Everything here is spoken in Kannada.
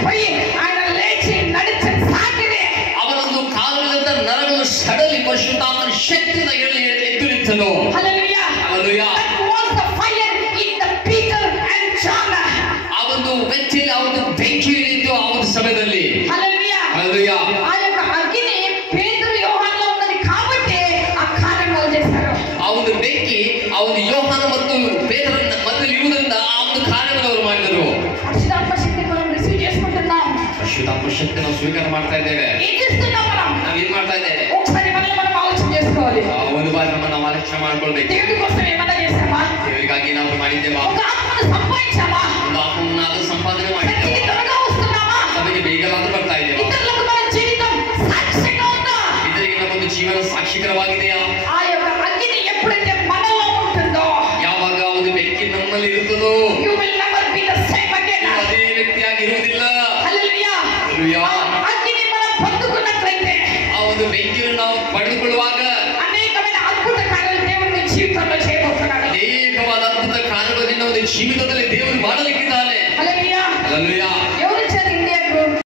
సడలిపోయి ఆయన లేచి నడిచసాగిరి. ಅವರೊಂದು ಕಾಲುಗಳಿಂದ ನರಗಳು ಸಡಲಿ ಪರಿಶುದ್ಧಾತ್ಮನ ಶಕ್ತಿಯಿಂದ ಎದ್ದು ನಿಂತನು. Hallelujah. Hallelujah. That was the fire in the Peter and John. ಆ ಒಂದು ವ್ಯಕ್ತಿಯಲ್ಲಿ ಆ ಒಂದು ಬೆಂಕಿ ಇಳಿಯಿತು ಆ ಒಂದು ಸಮಯದಲ್ಲಿ. Hallelujah. Hallelujah. ఆ యొక్క అగ్ని పేతురు యోహానులో ఉన్నది కాబట్టి ఆ కార్యములు చేశారు. ಆ ಒಂದು ಬೆಂಕಿ ಆ ಒಂದು ಯೋಹಾನ ಮತ್ತು ಪೇತ್ರನ ಮಧ್ಯದಲ್ಲಿ ಇರುವುದರಿಂದ ಆ ಒಂದು ಕಾರ್ಯವನ್ನು ಅವರು ಮಾಡಿದರು. పరిశుద్ధాత్మ శక్తి మనం రిసీవ్ చేసుకుంటున్నాం. ಪರಿಶುದ್ಧಾತ್ಮ ಶಕ್ತಿ ನಾವು ಸ್ವೀಕಾರ ಮಾಡ್ತಾ ಇದ್ದೇವೆ. ఏం చేస్తున్నాం మనం? ನಾವು ಏನ್ ಮಾಡ್ತಾ ಇದ್ದೇವೆ? ఒకసారి మనల్ని మనం ఆలోచన చేసుకోవాలి. ಒಂದು ಬಾರಿ ನಮ್ಮನ್ನು ನಾವು ಆಲೋಚನೆ ಮಾಡ್ಕೊಳ್ಬೇಕು. దేవుడి కోసం ఏమైనా చేశామా? ದೇವರಿಗಾಗಿ ನಾವು ಮಾಡಿದ್ದೇವಾ? ఒక ఆత్మను సంపాదించామా? ಒಂದು ಆತ್ಮವನ್ನು ಸಂಪಾದನೆ ಮಾಡಿದ್ದೇವಾ? సత్యకి త్వరగా వస్తున్నామా? ನಮಗೆ ಬೇಗಲಾದ ಬರ್ತಾ ಇದ್ದೇವಾ? ఇతరులకు మన జీవితం సాక్ష్యంగా ఉందా? ಇದರಿಗೆ ನಮ್ಮೊಂದು ಜೀವನ ಸಾಕ್ಷಿಕರವಾಗಿದೆಯಾ? ఆ యొక్క అగ్ని ఎప్పుడైతే మనలో ఉంటుందో, ಯಾವಾಗ ಒಂದು ಬೆಂಕಿ ನಮ್ಮಲ್ಲಿ ಇರುತ್ತದೋ you will never be the same again. ಅದೇ ವ್ಯಕ್ತಿಯಾಗಿ ಇರುವುದಿಲ್ಲ. హల్లెలూయా. Hallelujah. అగ్ని మనం పొందుకున్నట్లయితే ಆ ಒಂದು ಬೆಂಕಿಯನ್ನು ನಾವು ಪಡೆದುಕೊಳ್ಳುವಾಗ అనేకమైన అద్భుత కార్యాలు దేవుడు నీ జీవితంలో చేయబోతున్నాడు. ಅನೇಕವಾದ ಅದ್ಭುತ ಕಾರ್ಯಗಳು ನಿನ್ನ ಒಂದು ಜೀವಿತದಲ್ಲಿ ದೇವರು ಮಾಡಲಿಕ್ಕೆ